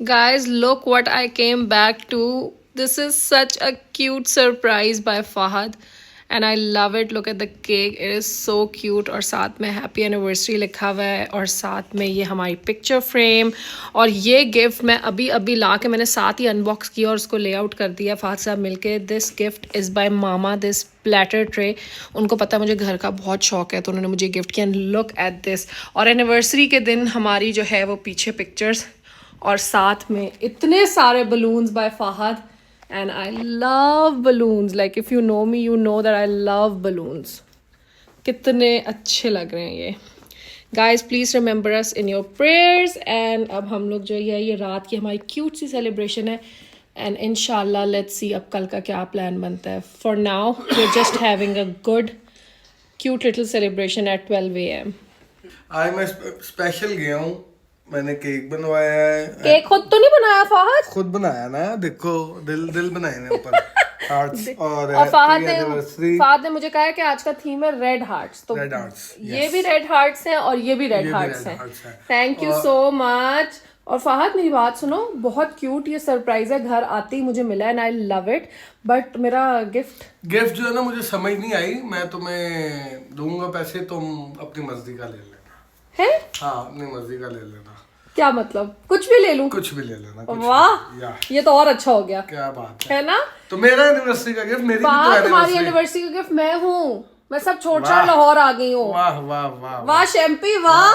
Guys, look what I came back to. This is such a cute surprise by Fahad. And I love it. Look at the cake. It is so cute. और साथ में happy anniversary लिखा हुआ है और साथ में ये हमारी पिक्चर फ्रेम और ये गिफ्ट मैं अभी अभी ला के मैंने साथ ही अनबॉक्स किया और उसको लेआउट कर दिया फाद साहब मिलके. This gift is by mama. This platter tray. उनको पता है मुझे घर का बहुत शौक है तो उन्होंने मुझे गिफ्ट किया. Look at this. और एनिवर्सरी के दिन हमारी जो है वो पीछे पिक्चर्स और साथ में इतने सारे balloons by Fahad. And I love balloons. Like if you know me you know that I love balloons. कितने अच्छे लग रहे हैं ये. Guys please remember us in your prayers. And अब हम लोग जो है ये रात की हमारी क्यूट सी सेलिब्रेशन है. एंड इनशाला लेट्स सी अब कल का क्या प्लान बनता है. For now we are just having a good cute little celebration at 12 AM. आज मैं स्पेशल गया हूँ. मैंने केक बनवाया है. केक खुद तो नहीं बनाया फहद? खुद बनाया ना. देखो दिल दिल बनाए ने ऊपर हार्ट्स. और फहद ने मुझे कहा है कि आज का थीम है रेड हार्ट्स. तो रेड हार्ट्स, ये भी रेड हार्ट्स हैं और ये भी रेड हार्ट्स हैं. Thank you so much. और फहद मेरी बात सुनो. बहुत क्यूट ये सरप्राइज है. घर आते ही मुझे मिला and I love it. But मेरा गिफ्ट जो है ना मुझे समझ नहीं आई. मैं तुम्हें दूंगा पैसे, तुम अपनी मर्जी का ले लेना है. हाँ अपनी मर्जी का ले लेना. क्या मतलब? कुछ भी ले लूं? कुछ भी ले लेना. वाह ये तो और अच्छा हो गया. क्या बात है ना. तो मेरा एनिवर्सरी का गिफ्ट मेरी भी तो तुम्हारी एनिवर्सरी का गिफ्ट मैं हूँ. मैं सब छोड़ छाड़ लाहौर आ गई हूँ. वाह वाह वाह वाह शैम्पी वाह.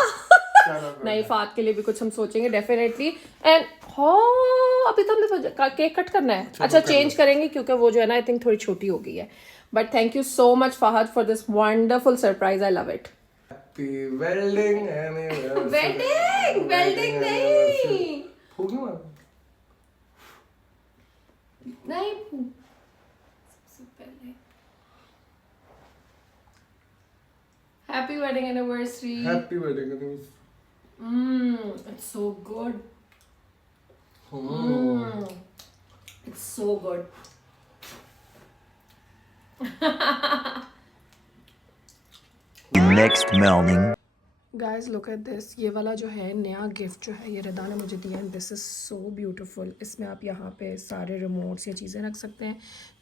नहीं फात के लिए भी कुछ हम सोचेंगे डेफिनेटली. एंड अभी तो हमने केक कट करना है. अच्छा चेंज करेंगे क्योंकि वो जो है ना आई थिंक थोड़ी छोटी हो गई है. But thank you so much Fahad for this wonderful surprise. I love it. Happy welding anniversary. Welding नहीं. फूक नहीं सबसे पहले happy wedding anniversary. Happy wedding anniversary. It's so good. It's so good. Next morning. Guys look at this. ये वाला जो है नया गिफ्ट जो है ये रिदा ने मुझे दिया. And this is so beautiful. इसमें आप यहाँ पे सारे रिमोट्स या चीज़ें रख सकते हैं.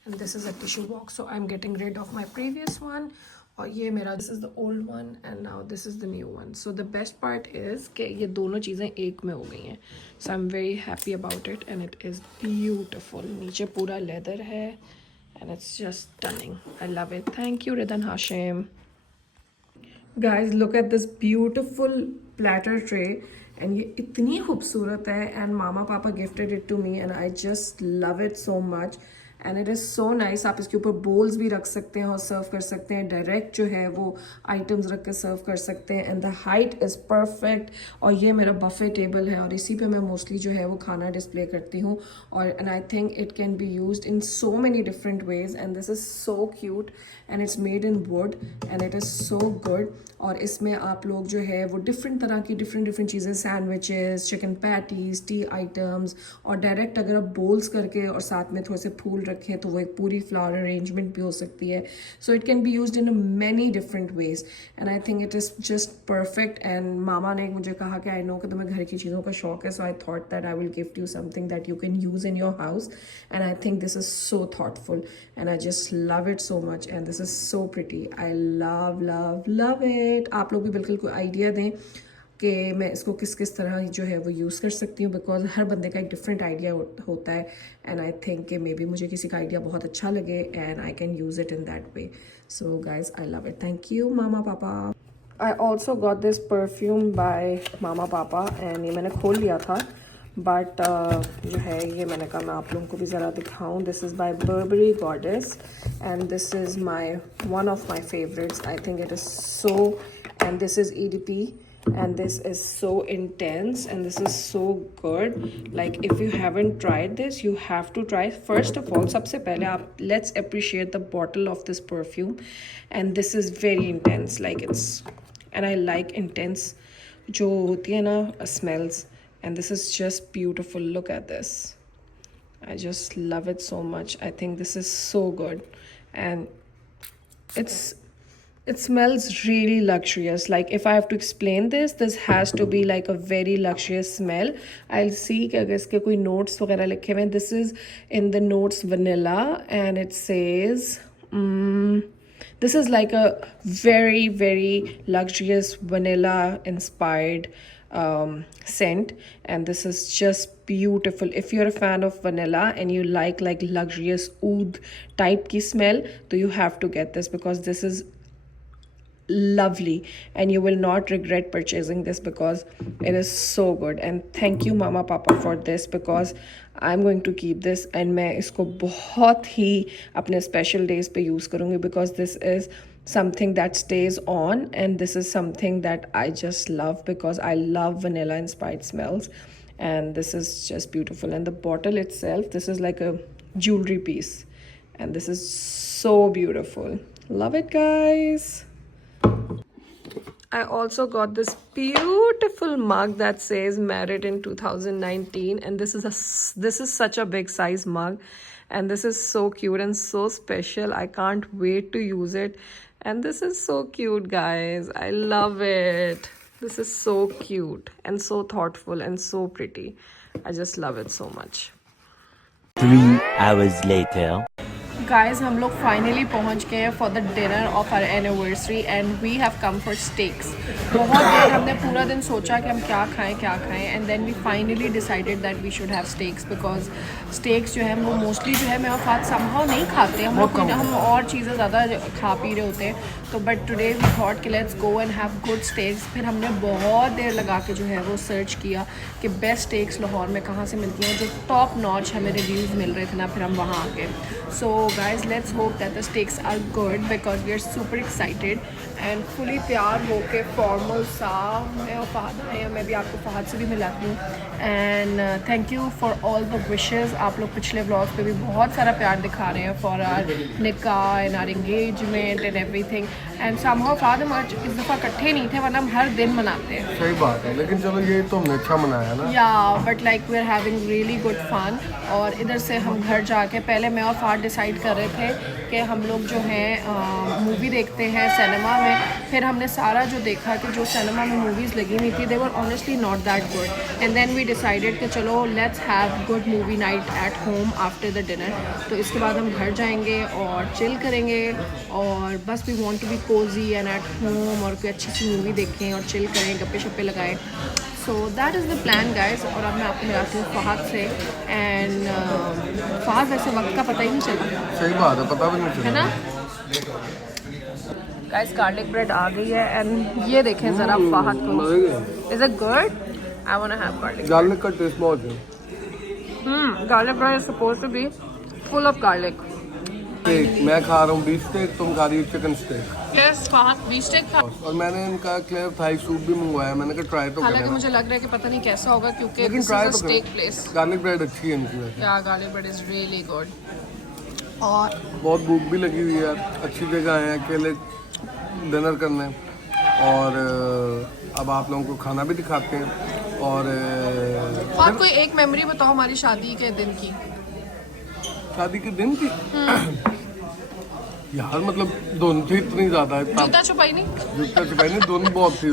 And this is a tissue box. So I am getting rid of my previous one. और ये मेरा this is the old one and now this is the new one. So the best part is कि ये दोनों चीज़ें एक में हो गई हैं. So I am very happy about it and it is beautiful. नीचे पूरा लेदर है and it's just stunning. I love it. Thank you Ridhan Hashim. Guys look at this beautiful platter tray and ये इतनी खूबसूरत है. and मामा पापा gifted it to me and I just love it so much and it is so nice. आप इसके ऊपर balls भी रख सकते हैं और सर्व कर सकते हैं. डायरेक्ट जो है वो आइटम्स रख कर सर्व कर सकते हैं. And the height is perfect. और ये मेरा बफे टेबल है और इसी पे मैं मोस्टली जो है वो खाना डिस्प्ले करती हूँ. और and I think it can be used in so many different ways. And this is so cute and it's made in would and it is so good. और इसमें आप लोग जो है वो डिफरेंट तरह की डिफरेंट चीज़ें, sandwiches, chicken patties, T items, और डायरेक्ट अगर आप बोल्स करके और साथ में थोड़े से फूल रखें तो वो एक पूरी फ्लावर अरेंजमेंट भी हो सकती है. So it can be used in many different ways and I think it is just perfect. And मामा ने मुझे कहा कि आई नो कि तुम्हें घर की चीज़ों का शौक है. So I thought that I will gift you something that you can use in your house. And I think this is so thoughtful and I just love it so much and this is so pretty. I love love love it. आप लोग भी बिल्कुल कोई idea दें कि मैं इसको किस किस तरह जो है वो यूज़ कर सकती हूँ. बिकॉज हर बंदे का एक डिफरेंट आइडिया होता है. एंड आई थिंक कि मे बी मुझे किसी का आइडिया बहुत अच्छा लगे and I can use it in that way. So guys I love it. Thank you मामा पापा. I also got this perfume by मामा पापा एंड ये मैंने खोल लिया था बट जो है ये मैंने कहा मैं आप लोगों को भी ज़रा दिखाऊं. This is by Barbari goddess and this is my one of my favourites. I think it is so and this is EDP and this is so intense and this is so good. Like if you haven't tried this you have to try. First of all सबसे पहले आप let's appreciate the bottle of this perfume and this is very intense. Like it's and I like intense जो होती है ना smells and this is just beautiful. Look at this. I just love it so much. I think this is so good and It smells really luxurious. Like if I have to explain this has to be like a very luxurious smell. I'll see कि अगर इसके कोई notes वगैरह लिखे हुए हैं. This is in the notes vanilla and it says this is like a very very luxurious vanilla inspired scent, and this is just beautiful. If you're a fan of vanilla and you like luxurious oud type ki smell, so you have to get this because this is lovely and you will not regret purchasing this because it is so good. And thank you mama papa for this because I'm going to keep this and मैं इसको बहुत ही अपने special days पे use करूँगी because this is something that stays on and this is something that I just love because I love vanilla inspired smells, and this is just beautiful. And the bottle itself, this is like a jewelry piece and this is so beautiful. Love it guys. I also got this beautiful mug that says married in 2019, and this is such a big size mug and this is so cute and so special. I can't wait to use it, and this is so cute guys. I love it. This is so cute and so thoughtful and so pretty. I just love it so much. 3 hours later. Guys, हम लोग finally पहुंच गए हैं for the dinner of our anniversary and we have come for steaks. बहुत देर हमने पूरा दिन सोचा कि हम क्या खाएं and then we finally decided that we should have steaks because steaks जो है वो मोस्टली जो है मैं और फात समहाउ नहीं खाते. हम और चीज़ें ज़्यादा खा पी रहे होते हैं तो बट टुडे वी थॉट कि let's go and have good stakes. फिर हमने बहुत देर लगा के जो है वो सर्च किया कि बेस्ट स्टेक्स लाहौर में कहाँ से मिलती हैं जो टॉप नॉच हमें रिव्यूज़ मिल रहे थे ना. फिर हम वहाँ आ गए. So guys, let's hope that the steaks are good because we are super excited and fully तैयार होके formal सा मैं और फहद आए हैं. मैं भी आपको फहद से भी मिलाती हूँ and thank you for all the wishes. आप लोग पिछले vlogs पे भी बहुत सारा प्यार दिखा रहे हैं for our निकाह and our engagement and everything and somehow Fahad हम आज इस दफ़ा इकट्ठे नहीं थे वरना हम हर दिन मनाते हैं. सही बात है, लेकिन चलो ये तो हमने अच्छा मनाया ना. Yeah, but like we're having really good fun. और इधर से हम घर जाके पहले मैं और फहद डिसाइड कर रहे थे कि हम लोग जो हैं मूवी देखते हैं सिनेमा में. फिर हमने सारा जो देखा कि जो सिनेमा में मूवीज़ लगी हुई थी they were honestly not that good and then we decided कि चलो let's have good movie night at home after the dinner. तो इसके बाद हम घर जाएंगे और चिल करेंगे और बस we want to be cozy and at home और कोई अच्छी सी मूवी देखें और चिल करें, गप्पे शप्पे लगाएं. So that is the plan guys. और अब मैं आपको मिलाती हूँ फहद से एंड फहद वैसे वक्त का पता ही नहीं चला. सही बात है, पता भी नहीं चला है ना. गाइस गार्लिक ब्रेड आ गई है एंड ये देखें ज़रा फहद को. Is it good? I want to have garlic. Garlic का टेस्ट बहुत है. Garlic bread is supposed to be full of garlic. मैं खा रहा हूँ बीफ स्टेक, तुम खा रही हो chicken steak. Yes Fahad beef steak खा. और मैंने इनका क्लेयर थाई सूप भी मंगवाया. मैंने कहा ट्राई तो हालांकि करना. मुझे लग रहा है कि पता नहीं कैसा होगा क्योंकि लेकिन दिस ट्राई इज अ तो स्टेक करो. प्लेस. गार्लिक ब्रेड अच्छी है इनकी वैसे. या garlic bread is really good. और बहुत भूख भी लगी हुई है. अच्छी जगह आए हैं अकेले डिनर करने और अब आप लोगों को खाना भी दिखाते हैं. और फहद कोई एक मेमोरी बताओ हमारी शादी के दिन की. शादी के दिन की यार मतलब दोनों थी इतनी ज्यादा. जूता छुपाई नहीं. जूता छुपाई नहीं, दोनों बहुत थी.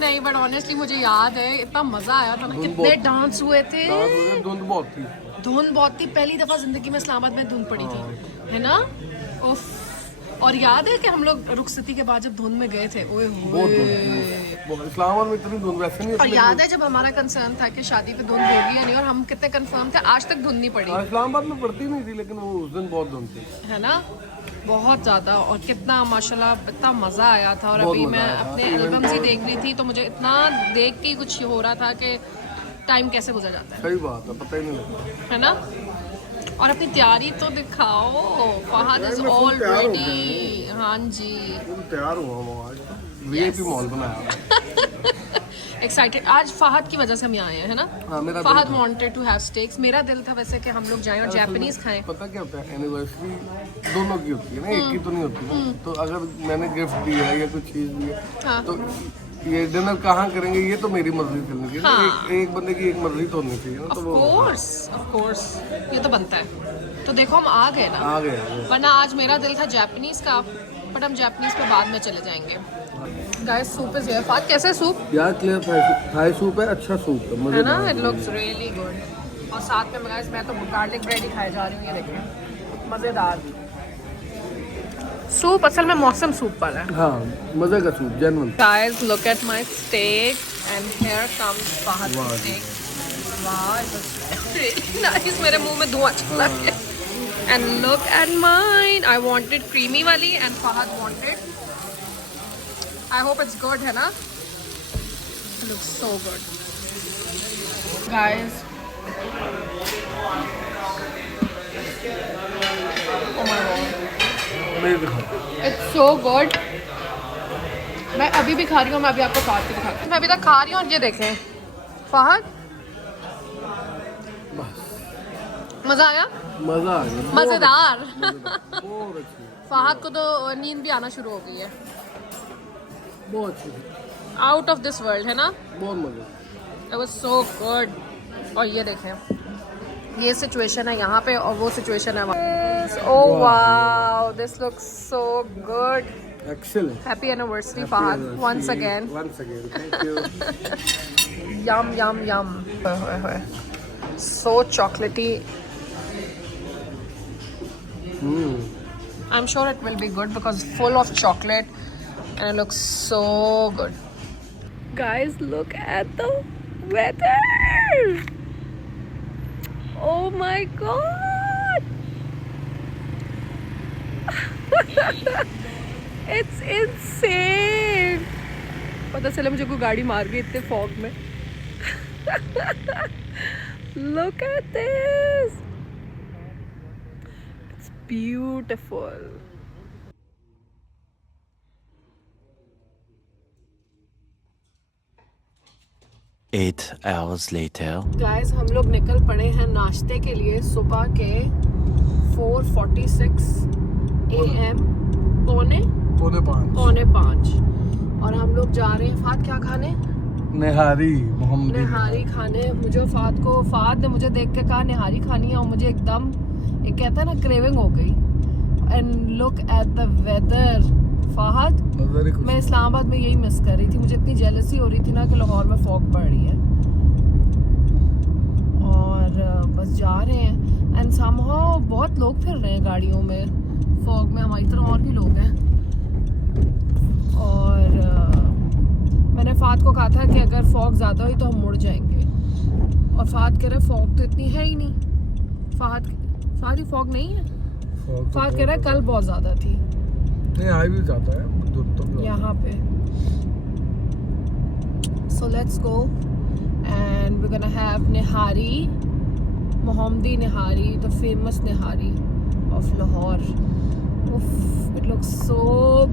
नहीं बट ऑनेस्टली मुझे याद है इतना मजा आया था ना. कितने डांस हुए थे. धुंध बहुत थी. धुंध बहुत थी. पहली दफा जिंदगी में इस्लामाबाद में धुंध पड़ी थी है ना. उफ. और याद है कि हम लोग रुखसती के बाद जब धुंध में गए थे ओए होए. इस्लामाबाद में इतनी धुंध वैसे नहीं. और याद है जब हमारा कंसर्न था कि शादी पे धुंध होगी या नहीं और हम कितने कंफर्म थे आज तक धुंध नहीं पड़ी. इस्लामाबाद में पड़ती नहीं थी लेकिन वो उस दिन बहुत धुंध थी है ना. बहुत ज़्यादा. और कितना माशाल्लाह इतना मज़ा आया था. और अभी मैं अपने एल्बम्स ही देख रही थी तो मुझे इतना देख के कुछ हो रहा था कि टाइम कैसे गुजर जाता है. सही बात है, पता ही नहीं लगता है ना. और अपनी तैयारी तो दिखाओ. Fahad is all ready. हाँ जी तैयार हुआ हूँ आज. वीआईपी मॉल बनाया. एक्साइटेड. आज फहद की वजह से हम यहाँ आए हैं है ना. Fahad wanted to have steaks. मेरा दिल था वैसे कि हम लोग जाएं और जापानीज खाएं. पता क्या होता है एनिवर्सरी दोनों की होती है ना, एक की तो नहीं होती ना. तो अगर मैंने गिफ्ट दिया है या कुछ चीज़ दी है तो ये डिनर कहाँ करेंगे ये तो मेरी मर्जी चलनी चाहिए. हाँ. एक बंदे की एक मर्जी तो होनी चाहिए ना. तो ऑफ कोर्स ये तो बनता है. तो देखो हम आ गए ना. आ गए. वरना आज मेरा दिल था जापानीज का बट हम जापानीज पे बाद में चले जाएंगे। Guys soup is here. फात कैसे सूप यार क्लियर थाई सूप है, अच्छा सूप है, है ना? मजेदार इट लुक्स रियली गुड। और साथ में गाइस मैं तो गार्लिक ब्रेड ही खाए जा रही हूँ, ये देखें मज़ेदार सूप। असल में मौसम सूप वाला है। हाँ मजे का soup genuine. Guys, look at my steak, and here comes Fahad's Wow. steak. Wow, it was really nice. मेरे मुंह में धुआं चला गया। And look at mine. I wanted creamy वाली, and Fahad wanted. I hope it's good, है ना? It looks so good. Guys. Oh my god. मैं दिखा It's so good. मैं अभी भी खा रही हूँ, मैं अभी आपको खा के दिखाती हूँ। मैं अभी तक खा रही हूँ और ये देखें फहद, मज़ा आया? मजा आ गया, मज़ेदार। बहुत अच्छी, फहद को तो नींद भी आना शुरू हो गई है। बहुत अच्छी, आउट ऑफ दिस वर्ल्ड, है ना? बहुत मजा। It was so good. और ये देखें, ये सिचुएशन है यहाँ पे और वो सिचुएशन है वहाँ। Oh wow, this looks so good. Excellent. Happy anniversary Fahad, once again. Once again, thank you. Yum, yum, yum. So chocolatey. I'm sure it will be good because it's full of chocolate and it looks so good. Guys, look at the weather. Oh my god. It's insane. पता चला मुझे कोई गाड़ी मार गई इतने fog में। Look at this. It's beautiful. Eight hours later. Guys, हम लोग निकल पड़े हैं नाश्ते के लिए सुबह के 4:46 AM, पौने 5 और हम लोग जा रहे हैं फात क्या खाने? निहारी मोहम्मदी। निहारी खाने। मुझे फात ने मुझे देख के कहा निहारी खानी है और मुझे एकदम एक कहता है ना क्रेविंग हो गई। And look at the weather Fahad, मैं इस्लामाबाद में यही मिस कर रही थी। मुझे इतनी जेलसी हो रही थी ना कि लाहौर में फॉग पड़ रही है और बस जा रहे हैं। एंड समहाउ बहुत लोग फिर रहे हैं गाड़ियों में फॉग में, हमारी तरह और भी लोग हैं। और मैंने फात को कहा था कि अगर फॉग ज़्यादा हुई तो हम मुड़ जाएंगे और फात कह रहे फॉग तो इतनी है ही नहीं। फात ही फॉग नहीं है। फात कह रहा है कल बहुत ज़्यादा थी। नहीं आई भी जाता है दूर तक यहाँ पे। So let's go and we're gonna have nihari, Mohammadi nihari, the famous nihari of Lahore. Oof, it looks so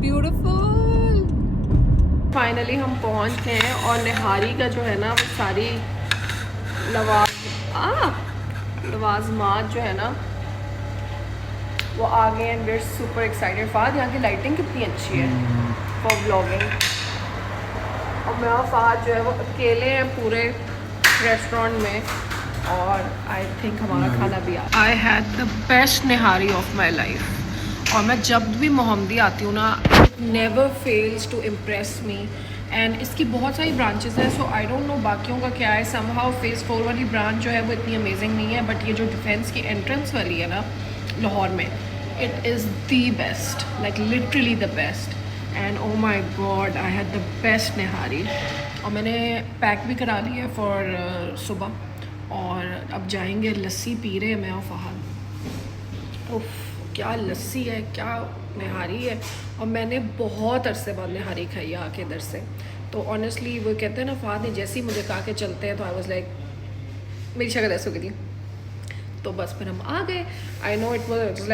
beautiful. Finally हम पहुँच गए हैं और निहारी का जो है ना वो सारी लवाज़मात जो है ना वो आ गए हैं। We are super excited. फाद यहाँ की लाइटिंग कितनी अच्छी है फॉर ब्लॉगिंग। और मैं और फाद जो है वो अकेले हैं पूरे रेस्टोरेंट में और आई थिंक हमारा खाना भी आ। I had the best nihari of my life और मैं जब भी मोहम्मदी आती हूँ ना it never fails to impress me. And इसकी बहुत सारी ब्रांचेस हैं सो आई डोंट नो बाकियों का क्या है। समहाउ फेज़ 4 वाली ब्रांच जो है वो इतनी अमेजिंग नहीं है बट ये जो डिफेंस की एंट्रेंस वाली है ना लाहौर में it is the best, like literally the best. And oh my god, I had the best nihari. और मैंने पैक भी करा ली है फॉर सुबह और अब जाएंगे। लस्सी पी रहे हैं मैं और फहद। उफ क्या लस्सी है, क्या निहारी है। और मैंने बहुत अरसे बाद निहारी खाई है आके इधर से। तो ऑनेस्टली वो कहते हैं ना फहद ने जैसे ही मुझे कहा के चलते हैं तो आई वाज लाइक मेरी शक्ल ऐसे हो गई थी। तो बस फिर हम आ गए। I know it was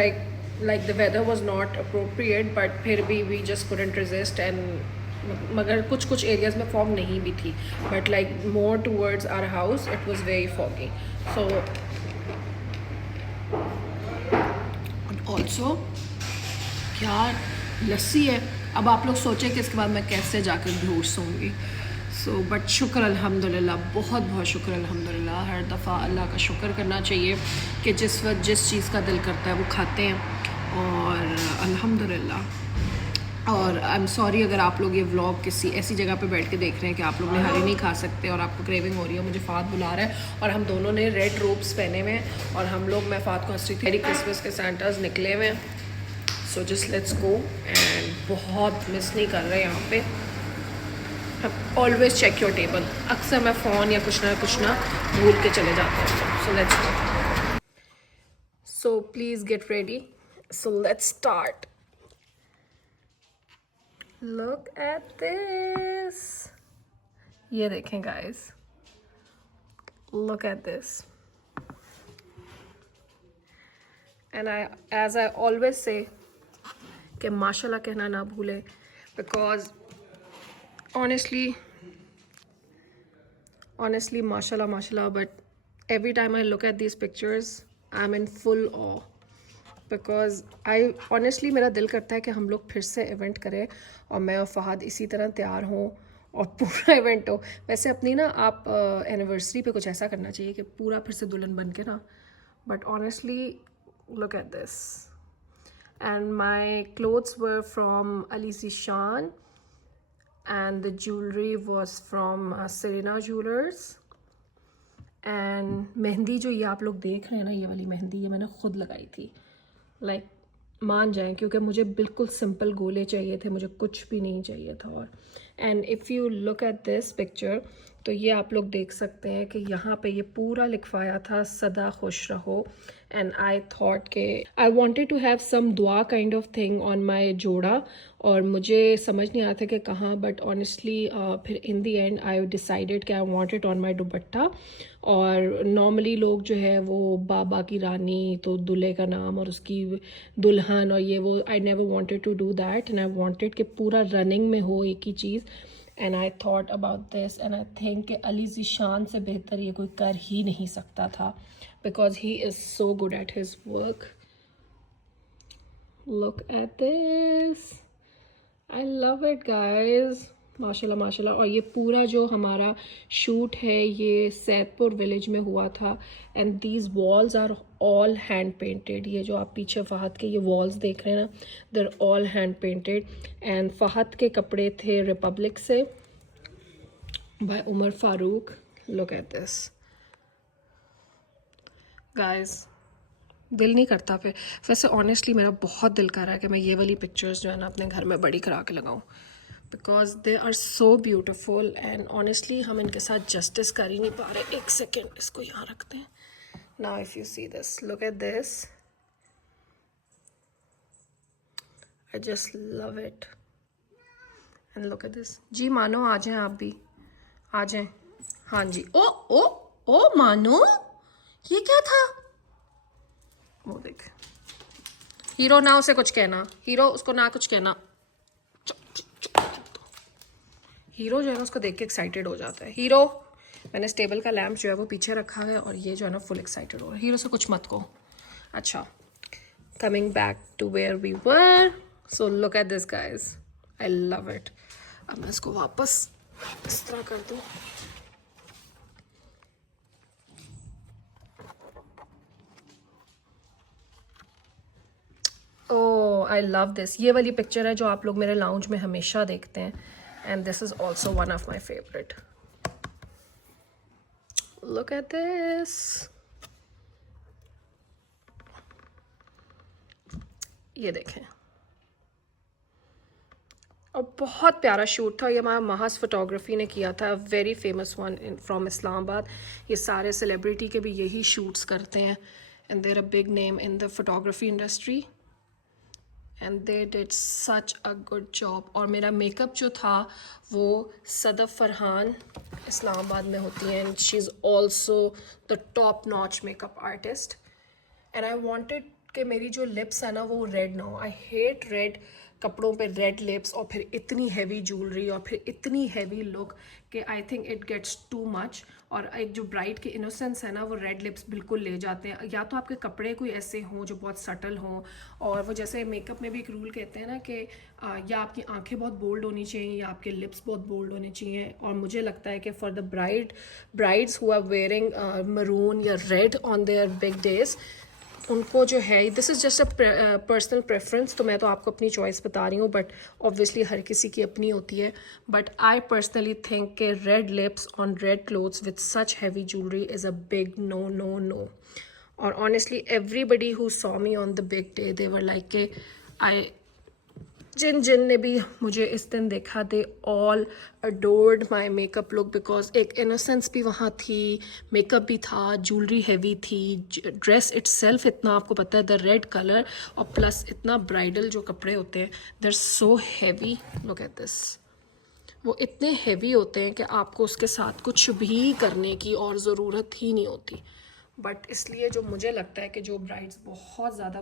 like the weather was not appropriate but फिर भी we just couldn't resist and मगर कुछ एरियाज़ में फॉग नहीं भी थी but like more towards our house it was very foggy. So also क्या लस्सी है। अब आप लोग सोचें कि इसके बाद मैं कैसे जाकर बेहोश सोऊंगी। सो बट शुक्र अल्हम्दुलिल्लाह, बहुत बहुत शुक्र अल्हम्दुलिल्लाह। हर दफ़ा अल्लाह का शुक्र करना चाहिए कि जिस वक्त जिस चीज़ का दिल करता है वो खाते हैं और अल्हम्दुलिल्लाह और आई एम सॉरी अगर आप लोग ये व्लॉग किसी ऐसी जगह पे बैठ के देख रहे हैं कि आप लोग निहारी नहीं खा सकते और आपको क्रेविंग हो रही है। मुझे फ़ात बुला रहा है और हम दोनों ने रेड रोब्स पहने हुए हैं और हम लोग, मैं फ़ात को हंस रही थी, मेरी क्रिसमस के सैंटाज निकले हुए हैं। So just let's go. And बहुत मिस नहीं कर रहे यहाँ पे। Always check your table. अक्सर मैं फ़ोन या कुछ ना भूल के चले जाते हैं। So let's go. So please get ready. So let's start. Look at this. ये देखें guys. Look at this. And as I always say, कि माशाल्लाह कहना ना भूले, because honestly माशाल्लाह, but every time I look at these pictures, I'm in full awe. Because I honestly मेरा दिल करता है कि हम लोग फिर से इवेंट करें और मैं और फ़हाद इसी तरह तैयार हों और पूरा इवेंट हो। वैसे अपनी ना आप एनिवर्सरी पे कुछ ऐसा करना चाहिए कि पूरा फिर से दुल्हन बन के ना, but honestly look at this. And my clothes were from Ali Zeeshan and the jewellery was from Serena jewellers. And mehndi जो ये आप लोग देख रहे हैं ना, ये वाली मेहंदी ये मैंने ख़ुद लगाई थी। लाइक मान जाएं, क्योंकि मुझे बिल्कुल सिंपल गोले चाहिए थे, मुझे कुछ भी नहीं चाहिए था। और and if you look at this picture, तो ये आप लोग देख सकते हैं कि यहाँ पे ये पूरा लिखवाया था सदा खुश रहो। एंड आई थॉट के I wanted to have some dua kind of thing on my joda, और मुझे समझ नहीं आता कि कहाँ, बट ऑनेस्टली फिर इन दी एंड आई डिसाइडेड कि I want it on my दुपट्टा। और नॉर्मली लोग जो है वो बाबा की रानी, तो दूल्हे का नाम और उसकी दुल्हन और ये वो, I never wanted to do that and I wanted कि पूरा रनिंग में हो एक ही चीज़। And I thought about this and I think कि अली ज़ीशान से बेहतर ये कोई कर ही नहीं सकता था, because he is so good at his work. Look at this, I love it guys, माशाल्लाह माशाल्लाह। और ये पूरा जो हमारा शूट है ये सैदपुर विलेज में हुआ था। And these walls are all hand painted. ये जो आप पीछे फ़हद के ये वॉल्स देख रहे हैं ना, there all hand painted. And Fahad के कपड़े थे रिपब्लिक से by Umar Farooq. Look at this guys, दिल नहीं करता फिर। वैसे ऑनेस्टली मेरा बहुत दिल कर रहा है कि मैं ये वाली पिक्चर्स जो है ना अपने घर में बड़ी करा के लगाऊं, because they are so beautiful. And honestly हम इनके साथ जस्टिस कर ही नहीं पा रहे। एक सेकेंड, इसको यहाँ रखते हैं। Now if you see this, look at this, I just love it. And look at this. जी मानो आ जाएं, आप भी आ जाएं। हाँ जी। ओ ओ ओ मानो, ये क्या था? वो देख, हीरो ना उसे कुछ कहना, हीरो उसको ना कुछ कहना। हीरो जो है ना उसको देख के एक्साइटेड हो जाता है। हीरो, मैंने स्टेबल का लैम्प जो है वो पीछे रखा है और ये जो है ना फुल एक्साइटेड हो रहा है। हीरो से कुछ मत को। अच्छा, coming back to where we were, so look at this guys, I love it. अब मैं इसको वापस इस तरह कर दूँ। Oh I love this. ये वाली पिक्चर है जो आप लोग मेरे लाउंज में हमेशा देखते हैं, and this is also one of my favourite. Look at this, ये देखें। और बहुत प्यारा शूट था। ये हमारा महाज फोटोग्राफी ने किया था, very famous one from Islamabad. ये सारे सेलिब्रिटी के भी यही शूट्स करते हैं, and there a big name in the photography industry, and they did such a good job. और मेरा मेकअप जो था वो सदफ फरहान इस्लामाबाद में होती हैं, and she is also the top notch makeup artist. And I wanted कि मेरी जो लिप्स है ना वो रेड ना हो। आई हेट रेड कपड़ों पे रेड लिप्स और फिर इतनी हैवी ज्वेलरी और फिर इतनी हैवी लुक कि I think it gets too much. और एक जो ब्राइड के इनोसेंस है ना वो रेड लिप्स बिल्कुल ले जाते हैं। या तो आपके कपड़े कोई ऐसे हों जो बहुत सटल हों, और वो जैसे मेकअप में भी एक रूल कहते हैं ना कि या आपकी आंखें बहुत बोल्ड होनी चाहिए या आपके लिप्स बहुत बोल्ड होने चाहिए। और मुझे लगता है कि for the brides who are wearing maroon या red on their big days, उनको जो है, this is just a personal preference, तो मैं तो आपको अपनी चॉइस बता रही हूँ, बट ऑब्वियसली हर किसी की अपनी होती है. बट आई पर्सनली थिंक कि red lips on red clothes with such heavy jewellery is a big no no no. और honestly everybody who saw me on the big day, they were like के जिन ने भी मुझे इस दिन देखा, they all adored my makeup look, because एक इनोसेंस भी वहाँ थी, मेकअप भी था, ज्वेलरी हैवी थी, ड्रेस इट्सेल्फ इतना, आपको पता है द रेड कलर, और प्लस इतना ब्राइडल जो कपड़े होते हैं, they are so heavy. Look at this. वो इतने हैवी होते हैं कि आपको उसके साथ कुछ भी करने की और ज़रूरत ही नहीं होती. बट इसलिए जो मुझे लगता है कि जो ब्राइड्स बहुत ज़्यादा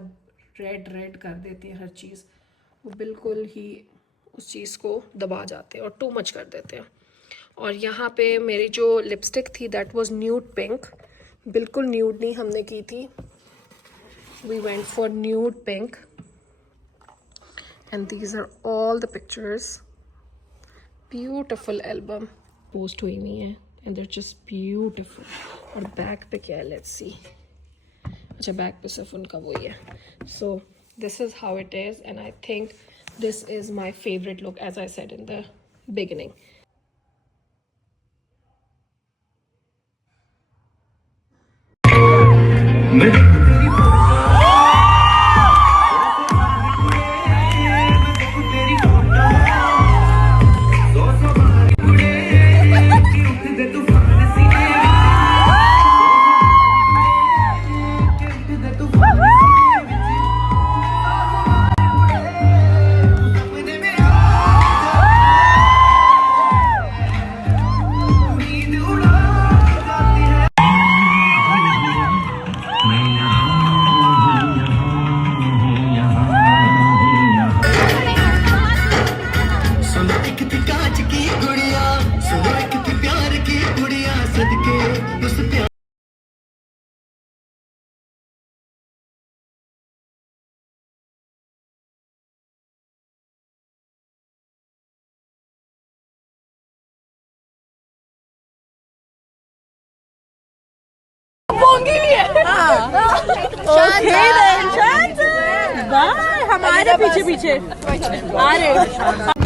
रेड कर देती हैं हर चीज़, वो बिल्कुल ही उस चीज़ को दबा जाते हैं और टू मच कर देते हैं. और यहाँ पे मेरी जो लिपस्टिक थी दैट वाज न्यूड पिंक, बिल्कुल न्यूड नहीं हमने की थी, we went for nude pink, and these are all the pictures. Beautiful album post हुई हुई है एंड देयर जस्ट ब्यूटिफुल. और बैक पे क्या है, लेट्स सी. अच्छा, बैक पे सिर्फ उनका वही है. सो this is how it is, and I think this is my favorite look, as I said in the beginning. हमारे पीछे पीछे आ रहे